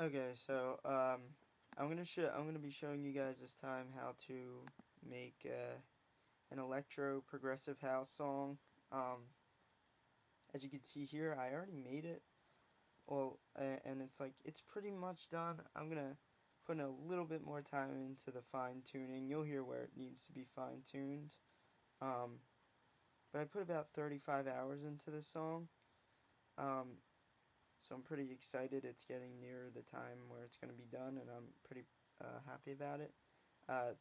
Okay, so I'm gonna be showing you guys this time how to make an electro progressive house song. As you can see here, I already made it. Well, and it's pretty much done. I'm gonna put a little bit more time into the fine tuning. You'll hear where it needs to be fine tuned. Um, but I put about 35 hours into this song. Um, So I'm pretty excited. It's getting near the time where it's going to be done, and I'm pretty happy about it. Uh,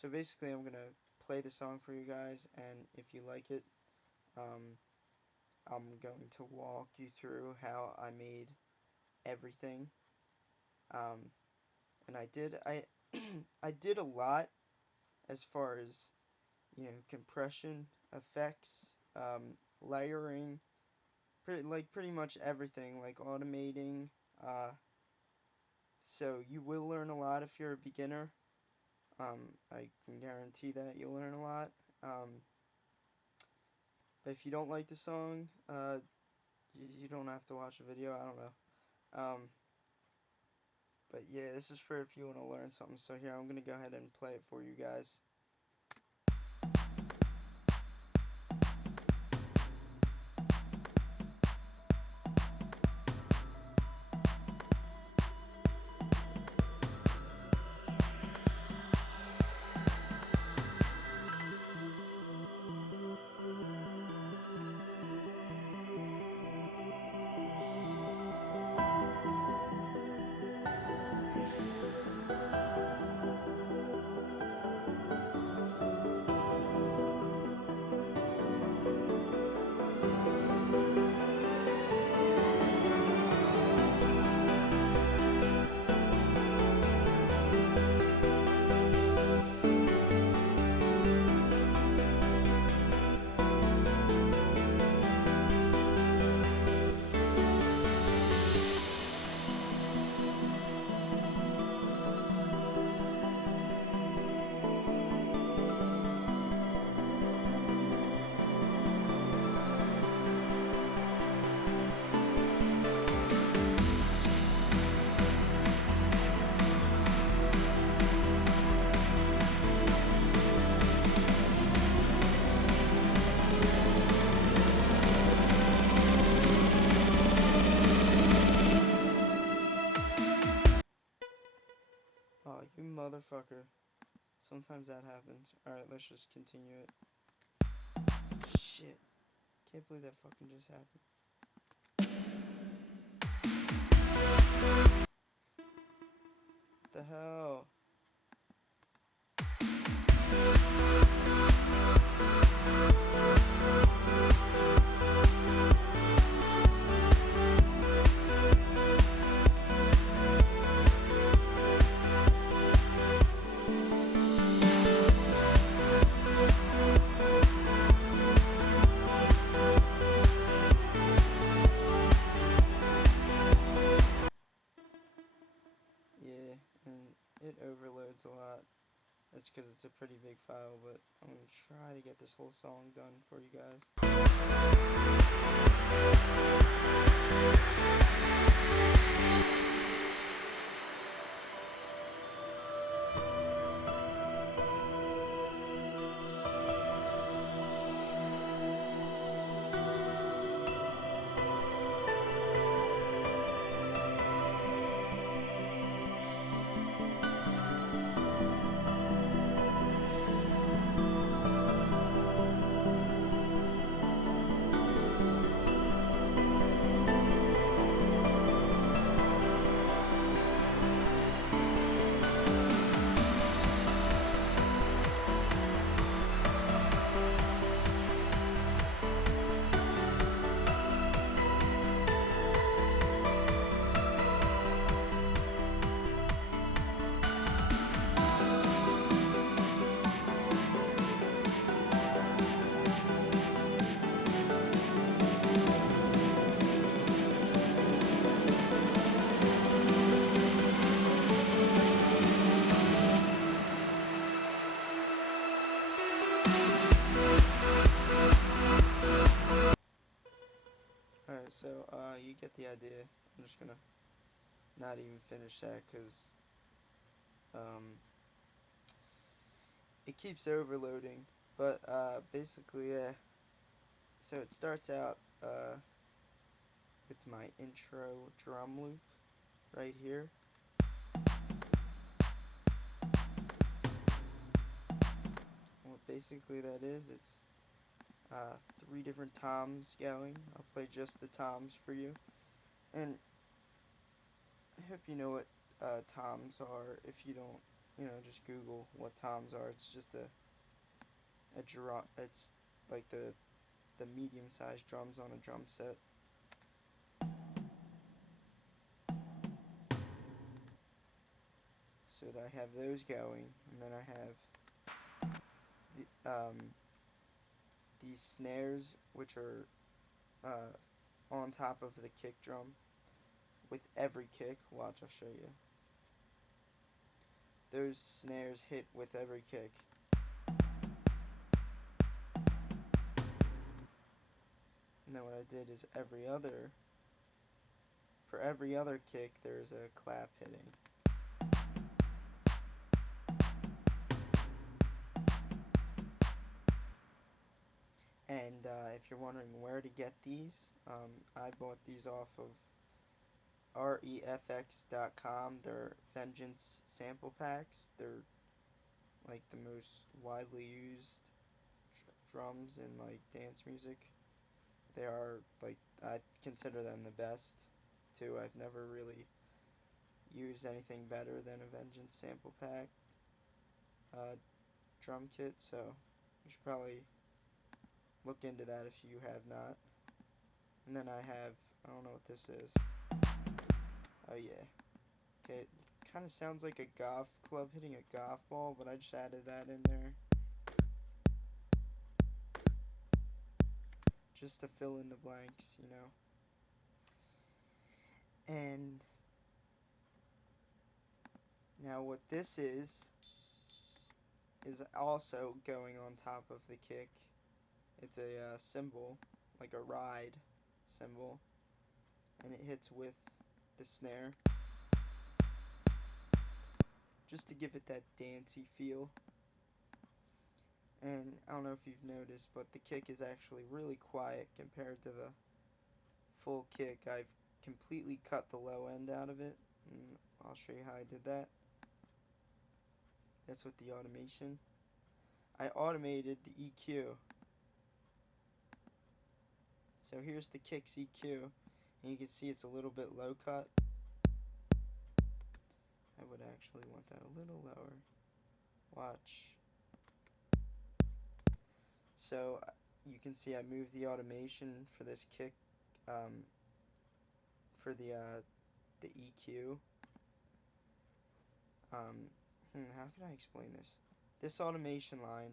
so basically, I'm going to play the song for you guys, and if you like it, um, I'm going to walk you through how I made everything. Um, and I did a lot as far as compression, effects, layering, pretty much everything, like automating. Uh, So you will learn a lot if you're a beginner. I can guarantee that you'll learn a lot. But if you don't like the song, you don't have to watch the video. I don't know. Um, but yeah, this is for if you want to learn something. So here, I'm gonna go ahead and play it for you guys. Oh, you motherfucker. Sometimes that happens. Alright, let's just continue it. Shit. Can't believe that fucking just happened. What the hell? Yeah, and it overloads a lot. That's because it's a pretty big file, but I'm going to try to get this whole song done for you guys. Alright, so you get the idea. I'm just gonna not even finish that because it keeps overloading. But basically, yeah. So it starts out with my intro drum loop right here. What basically that is, it's 3 different toms going. I'll play just the toms for you. And I hope you know what toms are. If you don't, just Google what toms are. It's just a drum. It's like the medium-sized drums on a drum set. So that I have those going, and then I have these snares, which are on top of the kick drum with every kick. Watch, I'll show you. Those snares hit with every kick. And then what I did is for every other kick, there's a clap hitting. And if you're wondering where to get these, I bought these off of refx.com. They're Vengeance sample packs. They're like the most widely used drums in like dance music. They are like, I consider them the best too. I've never really used anything better than a Vengeance sample pack drum kit, so you should probably look into that if you have not. And then I don't know what this is. Oh yeah. Okay, it kind of sounds like a golf club hitting a golf ball, but I just added that in there just to fill in the blanks, And now what this is also going on top of the kick. It's a cymbal, like a ride cymbal, and it hits with the snare just to give it that dancey feel. And I don't know if you've noticed, but the kick is actually really quiet compared to the full kick. I've completely cut the low end out of it, and I'll show you how I did that. That's with the automation. I automated the EQ. So here's the kick's EQ, and you can see it's a little bit low cut. I would actually want that a little lower. Watch. So you can see I moved the automation for this kick, for the EQ. How can I explain this? This automation line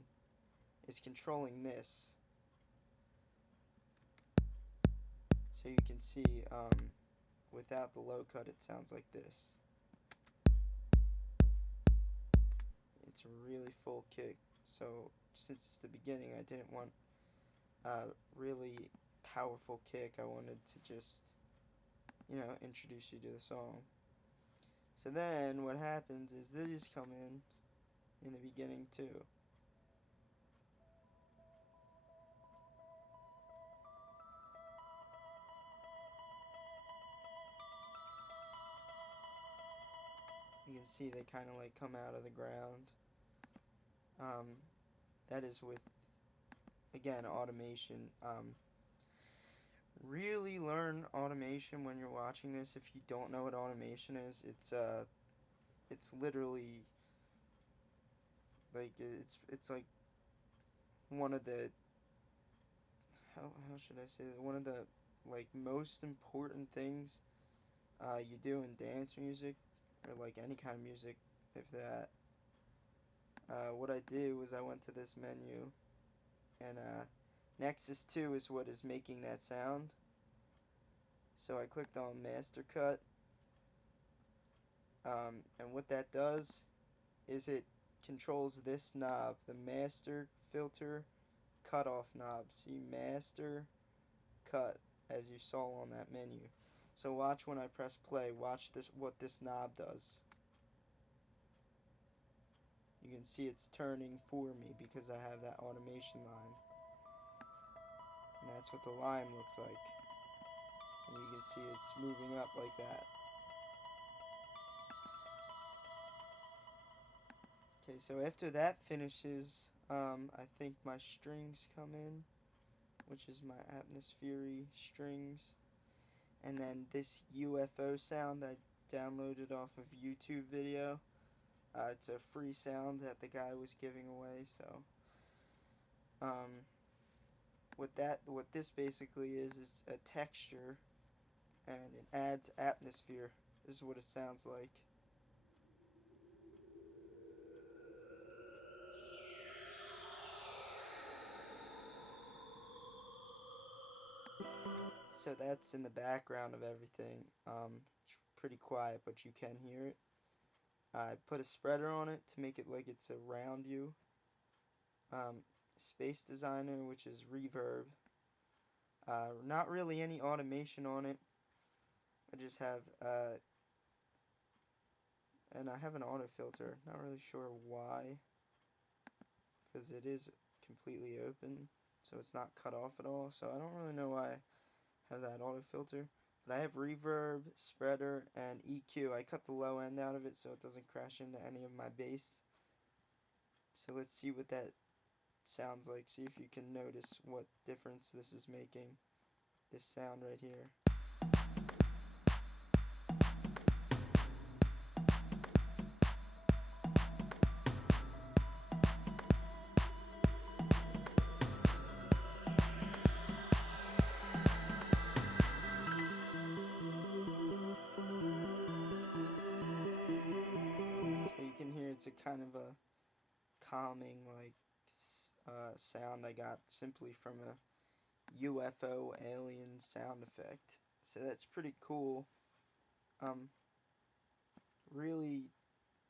is controlling this. So you can see, without the low cut, it sounds like this. It's a really full kick. So since it's the beginning, I didn't want a really powerful kick. I wanted to just, introduce you to the song. So then what happens is these come in the beginning too. You can see they kind of like come out of the ground. That is with, again, automation. Really learn automation when you're watching this. If you don't know what automation is, it's literally like it's like one of the how should I say that? One of the like most important things you do in dance music or like any kind of music, if that. What I did was I went to this menu, and Nexus 2 is what is making that sound. So I clicked on Master Cut, and what that does is it controls this knob, the Master Filter Cutoff knob. See, Master Cut, as you saw on that menu. So watch when I press play. Watch this, what this knob does. You can see it's turning for me because I have that automation line. And that's what the line looks like. And you can see it's moving up like that. Okay, so after that finishes, I think my strings come in, which is my atmosphere strings. And then this UFO sound I downloaded off of YouTube video. It's a free sound that the guy was giving away, so what this basically is a texture, and it adds atmosphere. This is what it sounds like. So that's in the background of everything. It's pretty quiet, but you can hear it. I put a spreader on it to make it like it's around you. Space Designer, which is reverb. Not really any automation on it. I just have, and I have an auto filter. Not really sure why, because it is completely open, so it's not cut off at all. So I don't really know why I have that auto filter. But I have reverb, spreader, and EQ. I cut the low end out of it so it doesn't crash into any of my bass. So let's see what that sounds like. See if you can notice what difference this is making. This sound right here. It's a kind of a calming like sound I got simply from a UFO alien sound effect. So that's pretty cool. Really,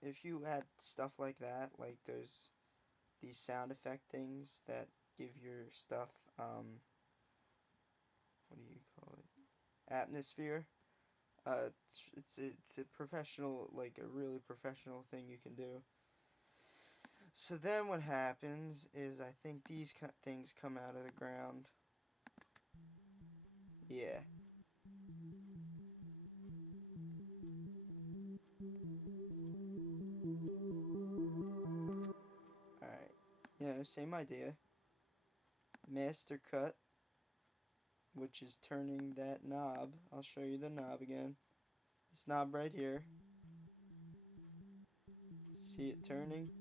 if you had stuff like that, like these sound effect things that give your stuff what do you call it? Atmosphere. It's a professional, like a really professional thing you can do. So then what happens is I think these things come out of the ground. Yeah. Alright. You know, same idea. Master cut, which is turning that knob. I'll show you the knob again. This knob right here. See it turning?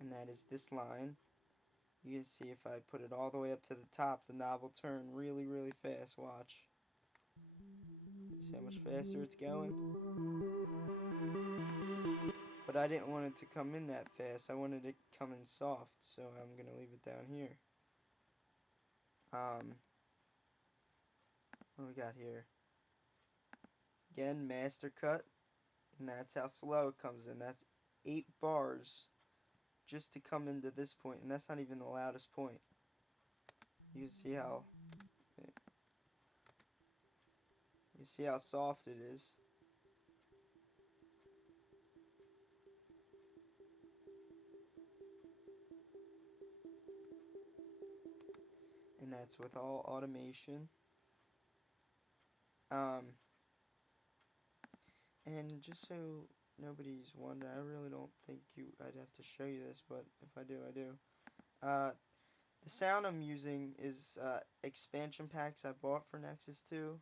And that is this line. You can see if I put it all the way up to the top, the knob will turn really, really fast. Watch. See how much faster it's going? But I didn't want it to come in that fast. I wanted it to come in soft, so I'm going to leave it down here. What we got here? Again, master cut. And that's how slow it comes in. That's 8 bars just to come into this point. And that's not even the loudest point. You can see how... You see how soft it is. And that's with all automation. And just so nobody's wondering, I really don't think I'd have to show you this, but if I do, I do. The sound I'm using is expansion packs I bought for Nexus 2.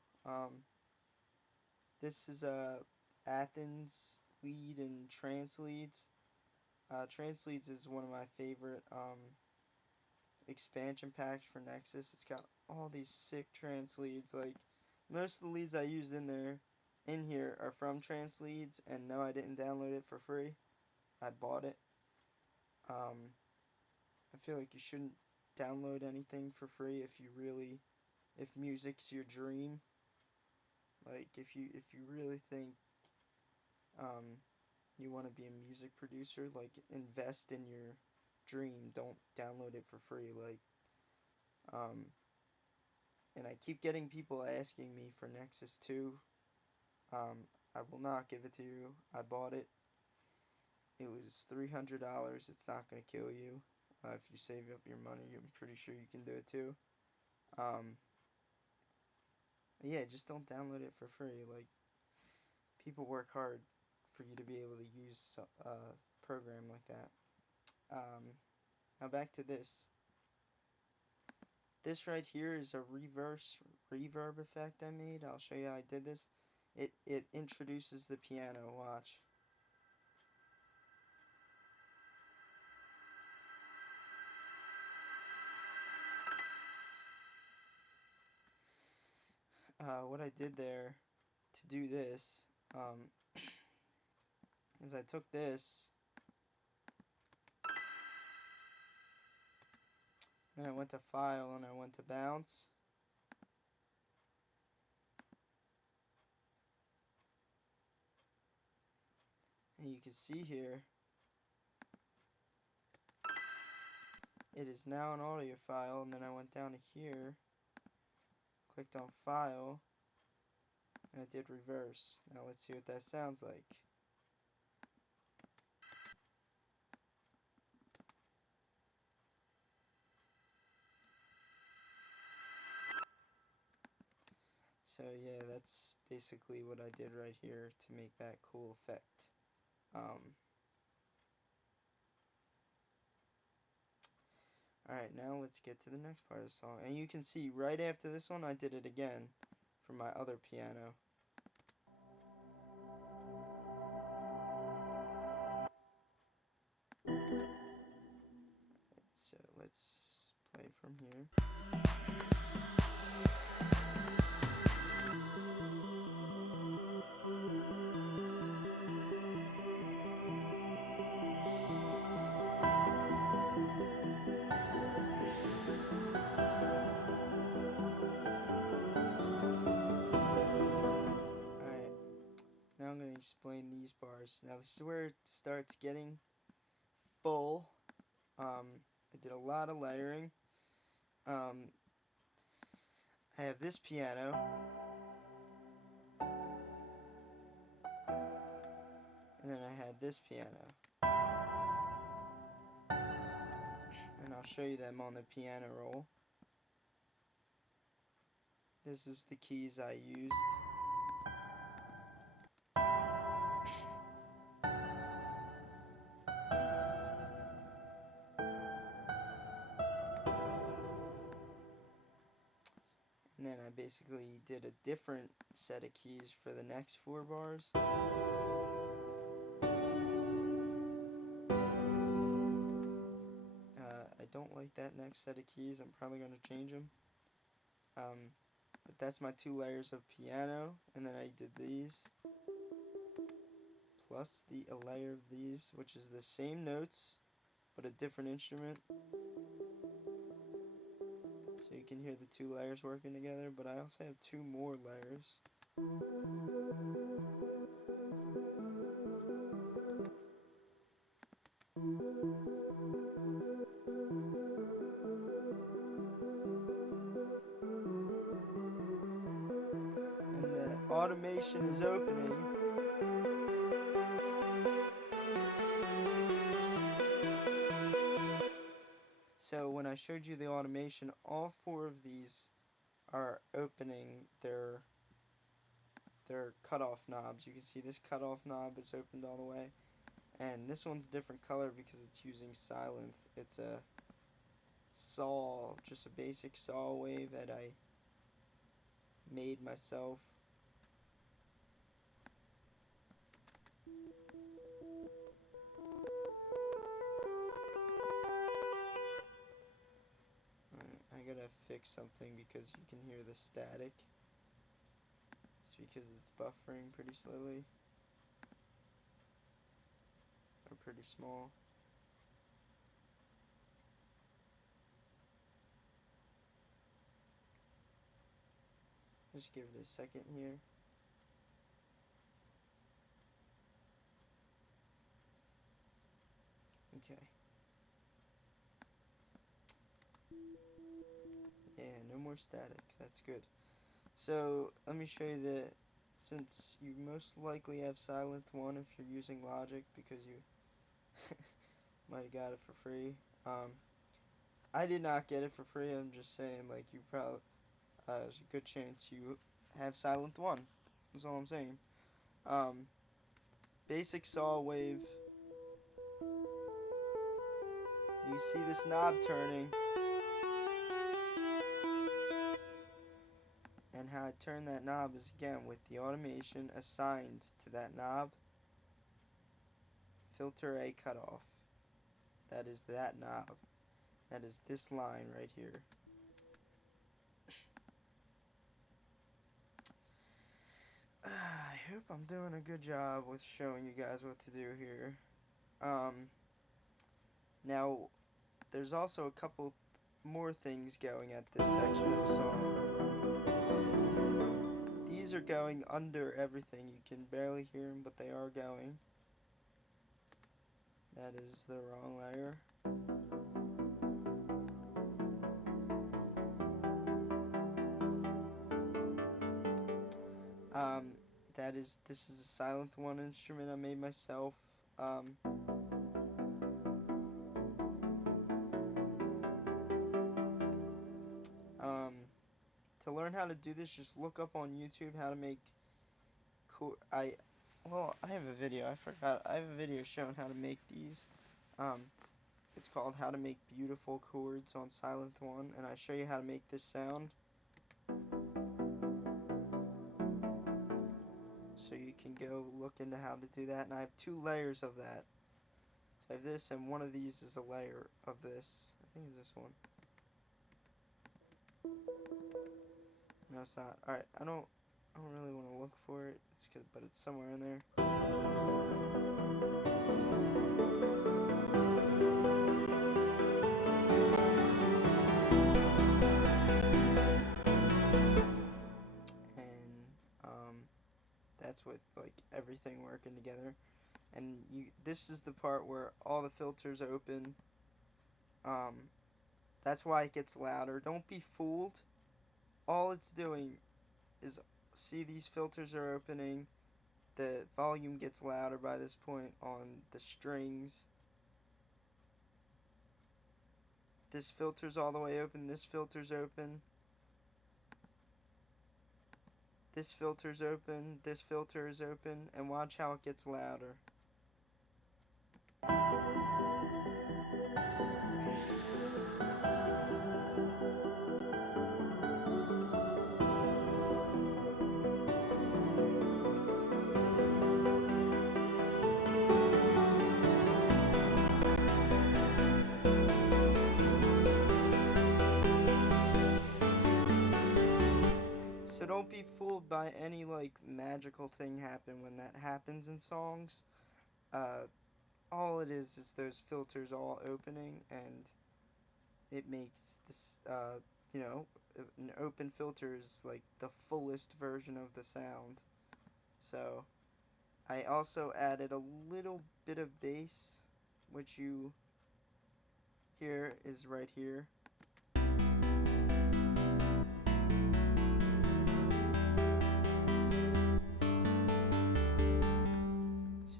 This is Athens lead and trance leads. Trance leads is one of my favorite expansion packs for Nexus. It's got all these sick trance leads. Like most of the leads I used in here are from trance leads, and no, I didn't download it for free. I bought it. I feel like you shouldn't download anything for free if music's your dream. Like if you really think you want to be a music producer, like invest in your dream. Don't download it for free. Like keep getting people asking me for Nexus 2. I will not give it to you. I bought it. It was $300. It's not going to kill you. If you save up your money, I'm pretty sure you can do it too. Yeah, just don't download it for free. Like, people work hard for you to be able to use a program like that. Now back to this. This right here is a reverse reverb effect I made. I'll show you how I did this. It introduces the piano. Watch. What I did there to do this is I took this, then I went to File and I went to Bounce. And you can see here, it is now an audio file, and then I went down to here, clicked on File, and I did reverse. Now let's see what that sounds like. So yeah, that's basically what I did right here to make that cool effect. Alright, now let's get to the next part of the song. And you can see right after this one, I did it again for my other piano. So let's play from here. Now I'm going to explain these bars. Now this is where it starts getting full. I did a lot of layering. I have this piano. And then I had this piano. And I'll show you them on the piano roll. This is the keys I used. And then I basically did a different set of keys for the next 4 bars. I don't like that next set of keys. I'm probably going to change them. But that's my 2 layers of piano. And then I did these. Plus a layer of these, which is the same notes, but a different instrument. So you can hear the 2 layers working together, but I also have 2 more layers. And the automation is opening. So when I showed you the automation, all 4 of these are opening their cutoff knobs. You can see this cutoff knob is opened all the way, and this one's a different color because it's using Sylenth. It's a saw, just a basic saw wave that I made myself. I gotta fix something because you can hear the static. It's because it's buffering pretty slowly. Or pretty small. Just give it a second here. Okay. Yeah, no more static. That's good. So let me show you since you most likely have Sylenth 1 if you're using Logic, because you might have got it for free. I did not get it for free. I'm just saying, like, you probably there's a good chance you have Sylenth 1. That's all I'm saying. Basic saw wave. You see this knob turning, and how I turn that knob is again with the automation assigned to that knob. Filter A cutoff. That is that knob. That is this line right here. I hope I'm doing a good job with showing you guys what to do here. Now, there's also a couple more things going at this section of the song. These are going under everything. You can barely hear them, but they are going. That is the wrong layer. This is a Sylenth 1 instrument I made myself. To learn how to do this, just look up on YouTube how to make I have a video. I forgot. I have a video showing how to make these. It's called How to Make Beautiful Chords on Sylenth 1, and I show you how to make this sound. So you can go look into how to do that, and I have 2 layers of that. So I have this, and one of these is a layer of this. I think it's this one. No, it's not. Alright, I don't really want to look for it. But it's somewhere in there. And that's with like everything working together. And this is the part where all the filters open. That's why it gets louder. Don't be fooled. All it's doing is, see, these filters are opening. The volume gets louder by this point on the strings. This filter's all the way open. This filter's open. This filter's open. This filter is open. And watch how it gets louder. So don't be fooled by any like magical thing happen when that happens in songs. All it is those filters all opening, and it makes this, an open filter is like the fullest version of the sound. So I also added a little bit of bass, which you hear is right here. So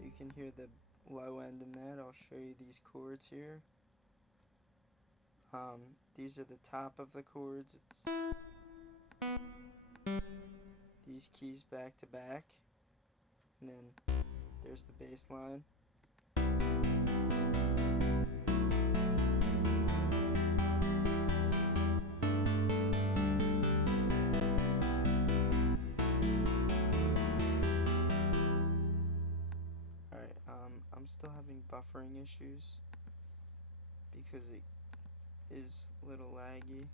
you can hear the low end in that. I'll show you these chords here. These are the top of the chords. It's these keys back to back, and then there's the bass line. Alright, I'm still having buffering issues because it is a little laggy.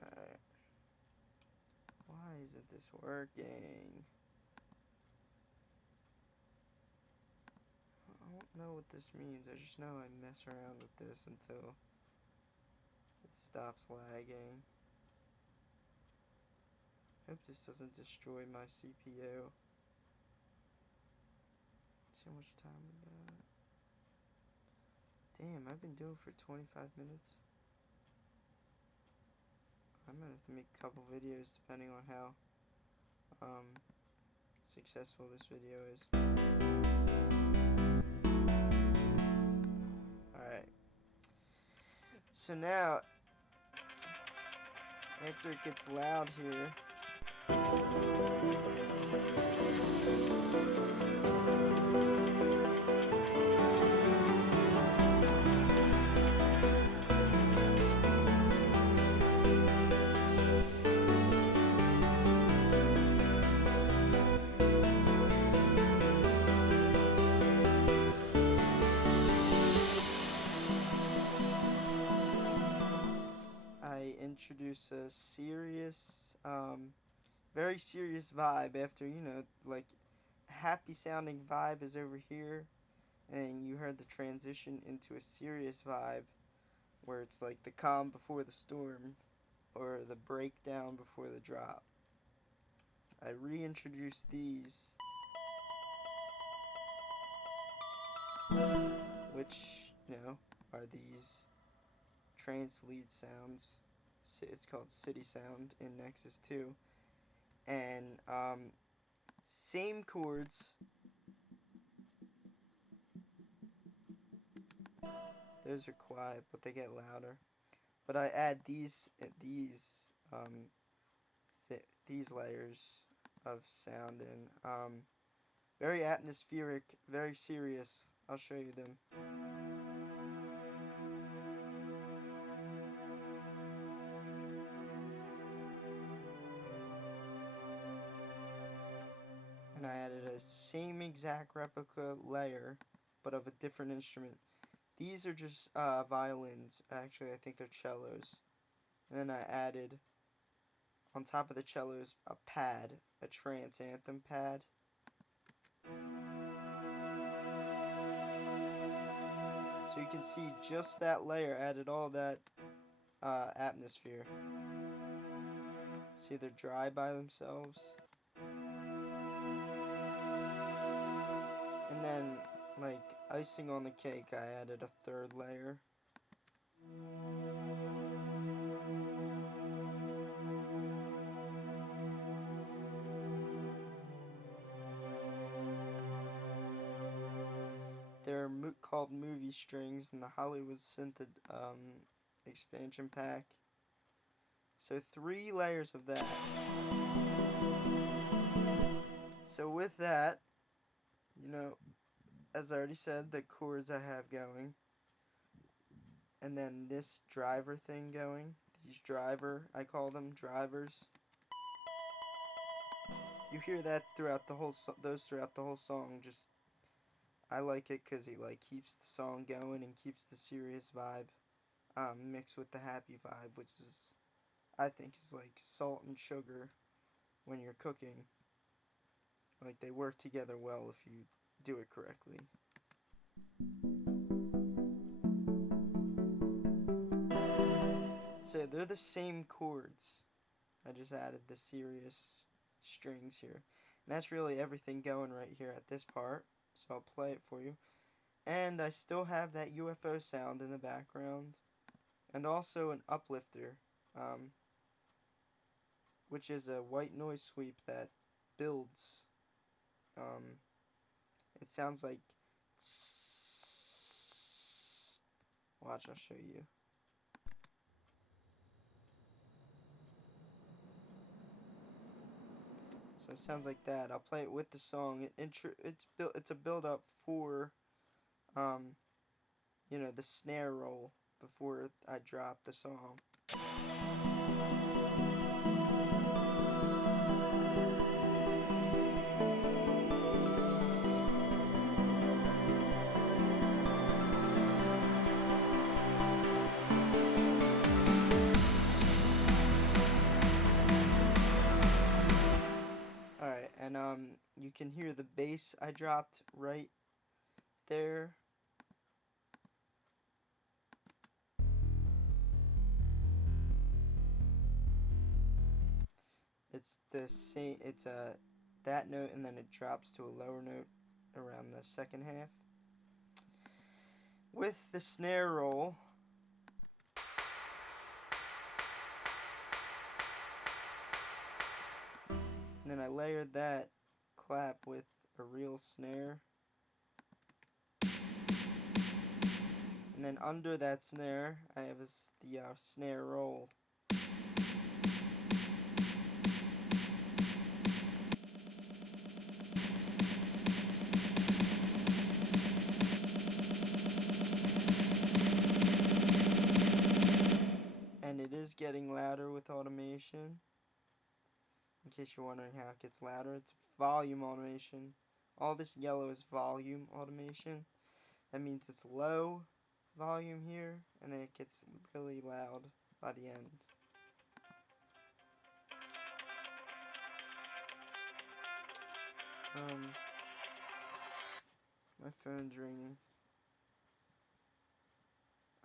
Alright. Why isn't this working? I don't know what this means. I just know I mess around with this until it stops lagging. Hope this doesn't destroy my CPU. See how much time we got. Damn, I've been doing for 25 minutes. I might have to make a couple videos depending on how successful this video is. Alright. So now, after it gets loud here, I introduce a serious, very serious vibe after, you know, like, happy sounding vibe is over here, and you heard the transition into a serious vibe, where it's like the calm before the storm, or the breakdown before the drop. I reintroduced these, which, you know, are these trance lead sounds. It's called City Sound in Nexus 2. And, same chords. Those are quiet, but they get louder. But I add these layers of sound in. Very atmospheric, very serious. I'll show you them. And I added a same exact replica layer, but of a different instrument. These are just violins. Actually, I think they're cellos. And then I added, on top of the cellos, a pad, a trance anthem pad. So you can see just that layer added all that atmosphere. See, they're dry by themselves. And then, like, icing on the cake, I added a third layer. They're called movie strings in the Hollywood Synth expansion pack. So 3 layers of that. So with that, you know, as I already said, the chords I have going, and then this driver thing going, these driver, I call them drivers. You hear that throughout the whole throughout the whole song. Just, I like it because it like keeps the song going and keeps the serious vibe mixed with the happy vibe, which is, I think, is like salt and sugar when you're cooking. Like, they work together well if you do it correctly. So they're the same chords. I just added the serious strings here. And that's really everything going right here at this part. So I'll play it for you. And I still have that UFO sound in the background. And also an uplifter, which is a white noise sweep that builds. It sounds like... Watch, I'll show you. So it sounds like that. I'll play it with the song. It's a build up for, you know, the snare roll before I drop the song. Alright, and you can hear the bass I dropped right there. It's the same, it's that note, and then it drops to a lower note. around the second half. With the snare roll, and then I layered that clap with a real snare. And then under that snare, I have the snare roll. And it is getting louder with automation. In case you're wondering how it gets louder, it's volume automation. All this yellow is volume automation. That means it's low volume here, and then it gets really loud by the end. My phone's ringing.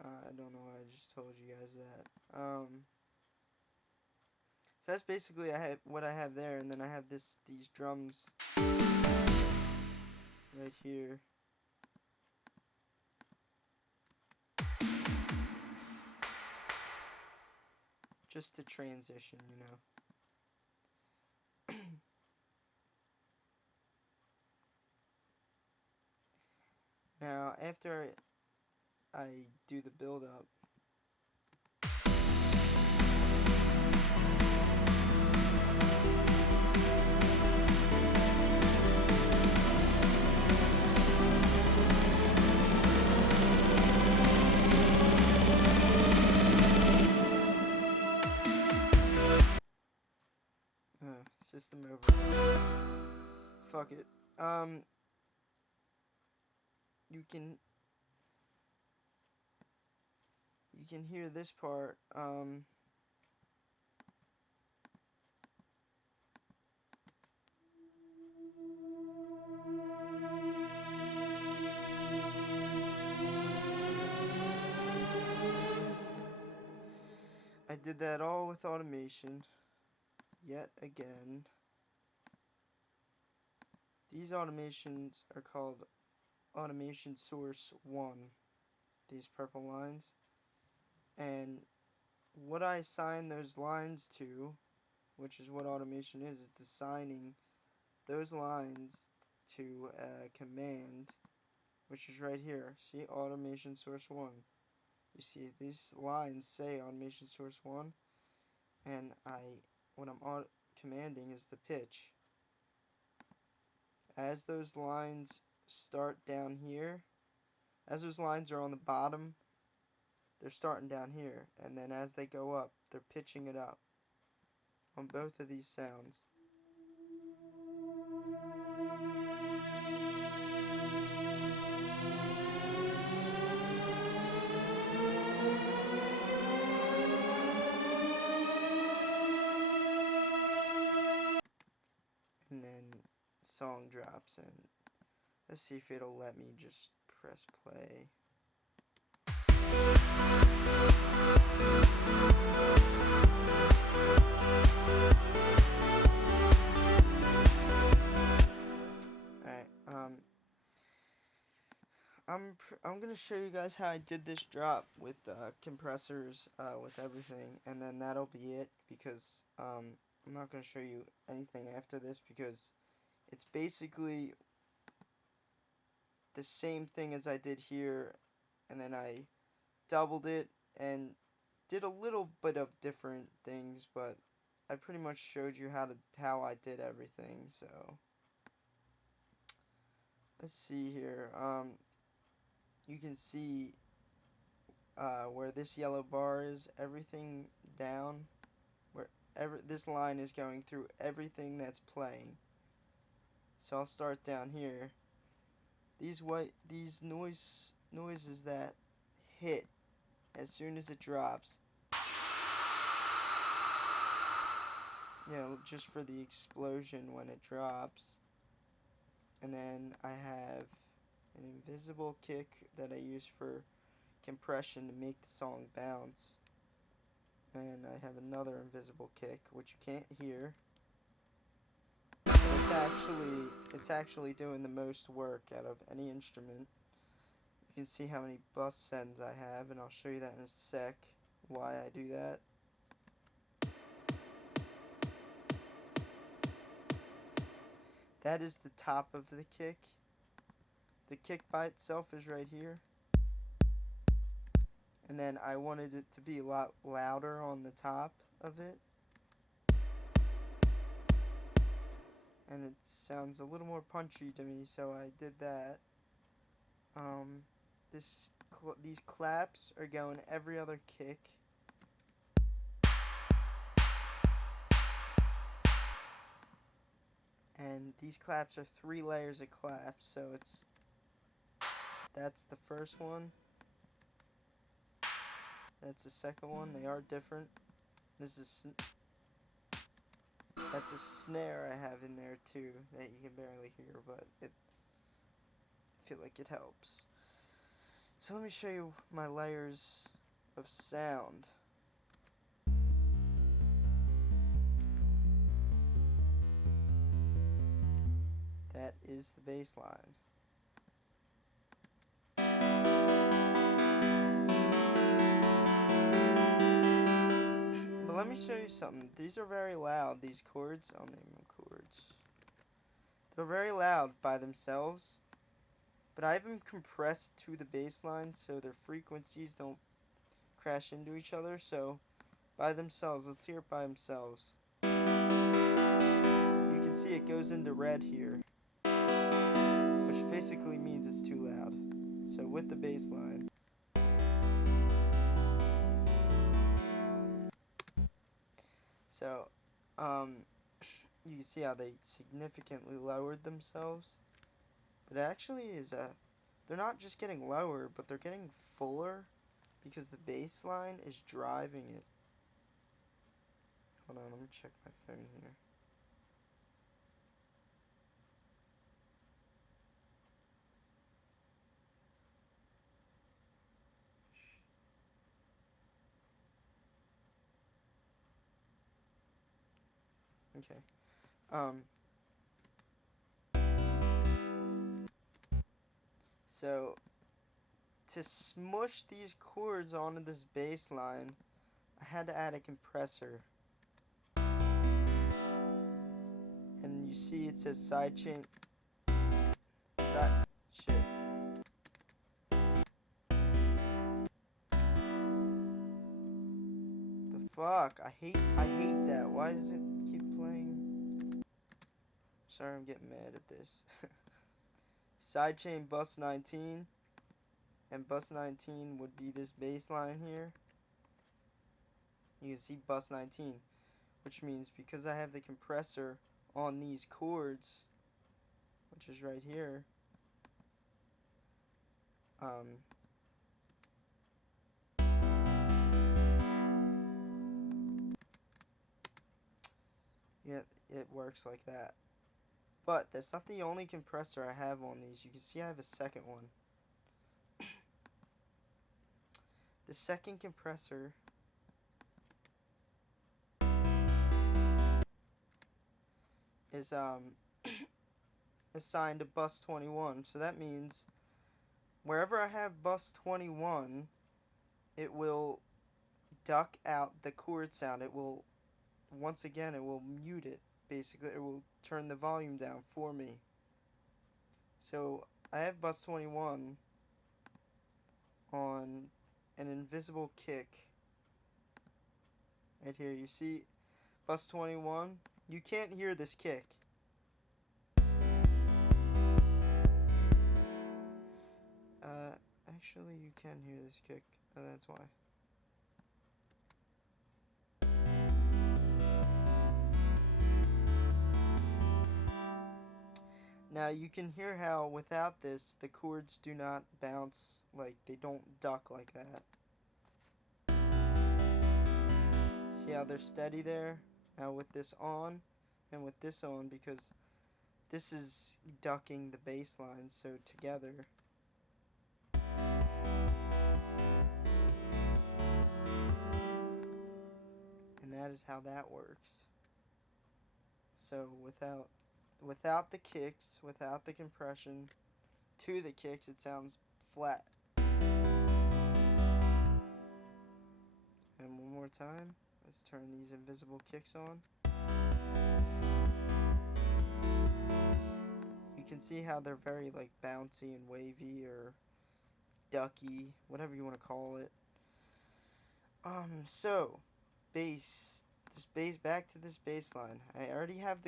I don't know why I just told you guys that. So that's basically what I have there, and then I have these drums right here. Just to transition, you know. Now, after I do the build up, system over. Fuck it. You can hear this part. I did that all with automation. Yet again. These automations are called Automation Source 1. These purple lines. And what I assign those lines to, which is what automation is, it's assigning those lines to a command, which is right here. See, Automation Source 1. You see, these lines say Automation Source 1, and what I'm commanding is the pitch. As those lines start down here, as those lines are on the bottom, they're starting down here, and then as they go up, they're pitching it up on both of these sounds. And then song drops, and let's see if it'll let me just press play. Alright, I'm gonna show you guys how I did this drop with compressors, with everything, and then that'll be it, because I'm not gonna show you anything after this, because it's basically the same thing as I did here, and then I doubled it and did a little bit of different things, but I pretty much showed you how I did everything. So let's see here. You can see where this yellow bar is, everything down, this line is going through everything that's playing. So I'll start down here. These noises that hit as soon as it drops. Just for the explosion when it drops. And then I have an invisible kick that I use for compression to make the song bounce. And I have another invisible kick, which you can't hear. But it's actually doing the most work out of any instrument. You can see how many bus sends I have, and I'll show you that in a sec, why I do that. That is the top of the kick. The kick by itself is right here. And then I wanted it to be a lot louder on the top of it. And it sounds a little more punchy to me, so I did that. These claps are going every other kick. And these claps are 3 layers of claps, so that's the first one. That's the second one. They are different. That's a snare I have in there too that you can barely hear, but I feel like it helps. So let me show you my layers of sound. That is the bass line. But let me show you something. These are very loud, these chords. I'll name them chords. They're very loud by themselves, but I have them compressed to the bass line so their frequencies don't crash into each other. So by themselves, let's hear it by themselves. You can see it goes into red here, which basically means it's too loud. So with the bass line, so you can see how they significantly lowered themselves. But it actually is they're not just getting lower, but they're getting fuller because the bass line is driving it. Hold on, let me check my phone here. Okay. So to smush these chords onto this bass line, I had to add a compressor. And you see it says sidechain. Shit. The fuck? I hate that. Why does it keep playing? Sorry, I'm getting mad at this. Sidechain bus 19, and bus 19 would be this bass line here. You can see bus 19, which means because I have the compressor on these chords, which is right here, yeah, it works like that. But that's not the only compressor I have on these. You can see I have a second one. The second compressor is assigned to bus 21. So that means wherever I have bus 21, it will duck out the chord sound. It will, once again, it will mute it. Basically, it will turn the volume down for me. So I have bus 21 on an invisible kick. Right here, you see bus 21? You can't hear this kick. Actually, you can hear this kick. Oh, that's why. Now you can hear how without this the chords do not bounce, like they don't duck like that. See how they're steady there? Now with this on and with this on, because this is ducking the bass line, so together. And that is how that works. So without without the kicks, without the compression to the kicks, it sounds flat. And one more time, let's turn these invisible kicks on. You can see how they're very like bouncy and wavy or ducky, whatever you want to call it. So bass, back to this bass line. I already have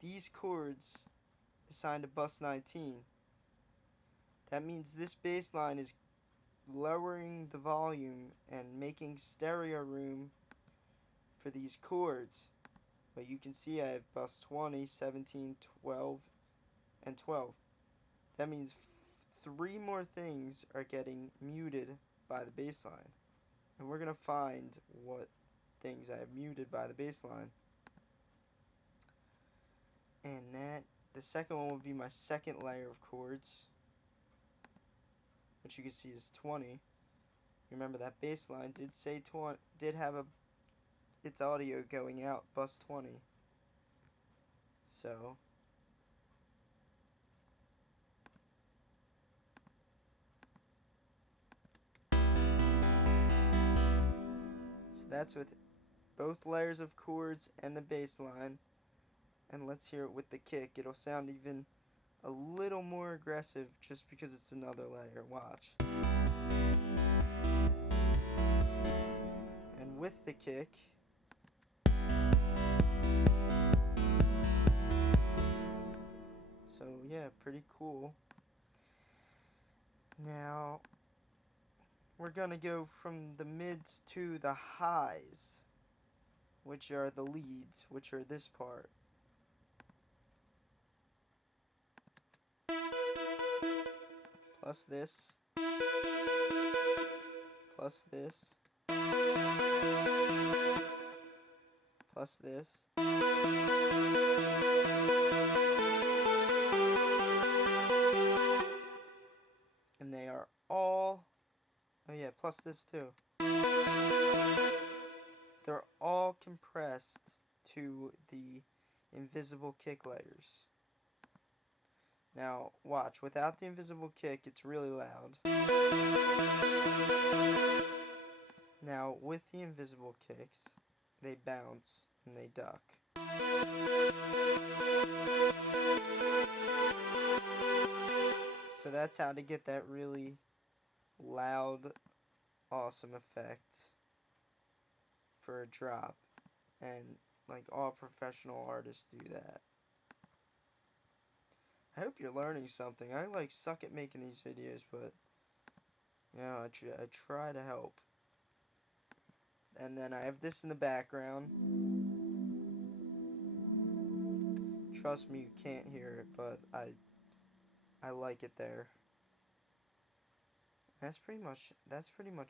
these chords assigned to bus 19. That means this bass line is lowering the volume and making stereo room for these chords. But you can see I have bus 20, 17, 12, and 12. That means 3 more things are getting muted by the bass line. And we're going to find what things I have muted by the bass line. And the second one would be my second layer of chords, which you can see is 20. Remember that bass line did say did have its audio going out bus 20. So that's with both layers of chords and the bass line. And let's hear it with the kick. It'll sound even a little more aggressive just because it's another layer. Watch. And with the kick, so yeah, pretty cool. Now we're gonna go from the mids to the highs, which are the leads, which are this part. Plus this, plus this, plus this, and they are all, oh yeah, plus this too. They're all compressed to the invisible kick layers. Now, watch. Without the invisible kick, it's really loud. Now, with the invisible kicks, they bounce and they duck. So that's how to get that really loud, awesome effect for a drop. And, like, all professional artists do that. I hope you're learning something. I like suck at making these videos, but yeah, I try to help. And then I have this in the background. Trust me, you can't hear it, but I like it there. That's pretty much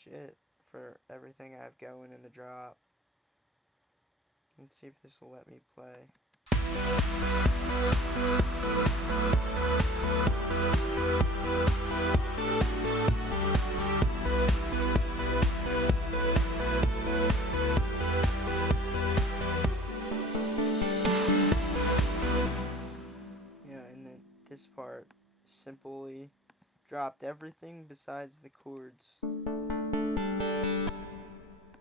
it for everything I have going in the drop. Let's see if this will let me play. Yeah, and then this part simply dropped everything besides the chords.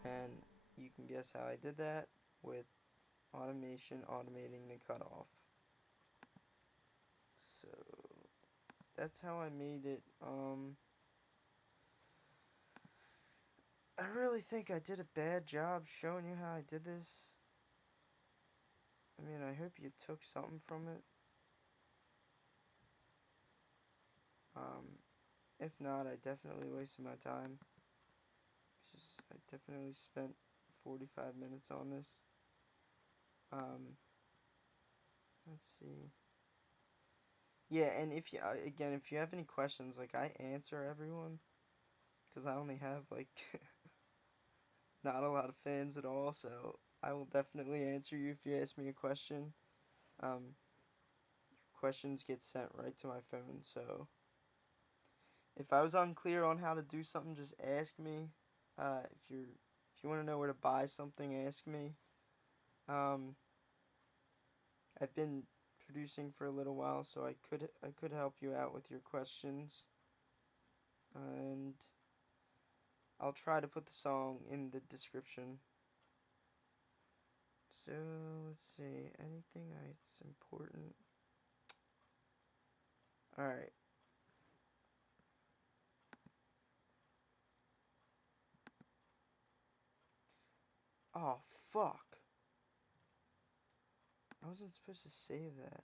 And you can guess how I did that with automation, automating the cutoff. So that's how I made it. I really think I did a bad job showing you how I did this. I mean, I hope you took something from it. If not, I definitely wasted my time. I definitely spent 45 minutes on this. Let's see. Yeah, and if you have any questions, like, I answer everyone, because I only have, like, not a lot of fans at all, so I will definitely answer you if you ask me a question. Questions get sent right to my phone, so if I was unclear on how to do something, just ask me. If you want to know where to buy something, ask me. I've been producing for a little while, so I could help you out with your questions, and I'll try to put the song in the description. So let's see, anything that's important. All right. Oh fuck! I wasn't supposed to save that.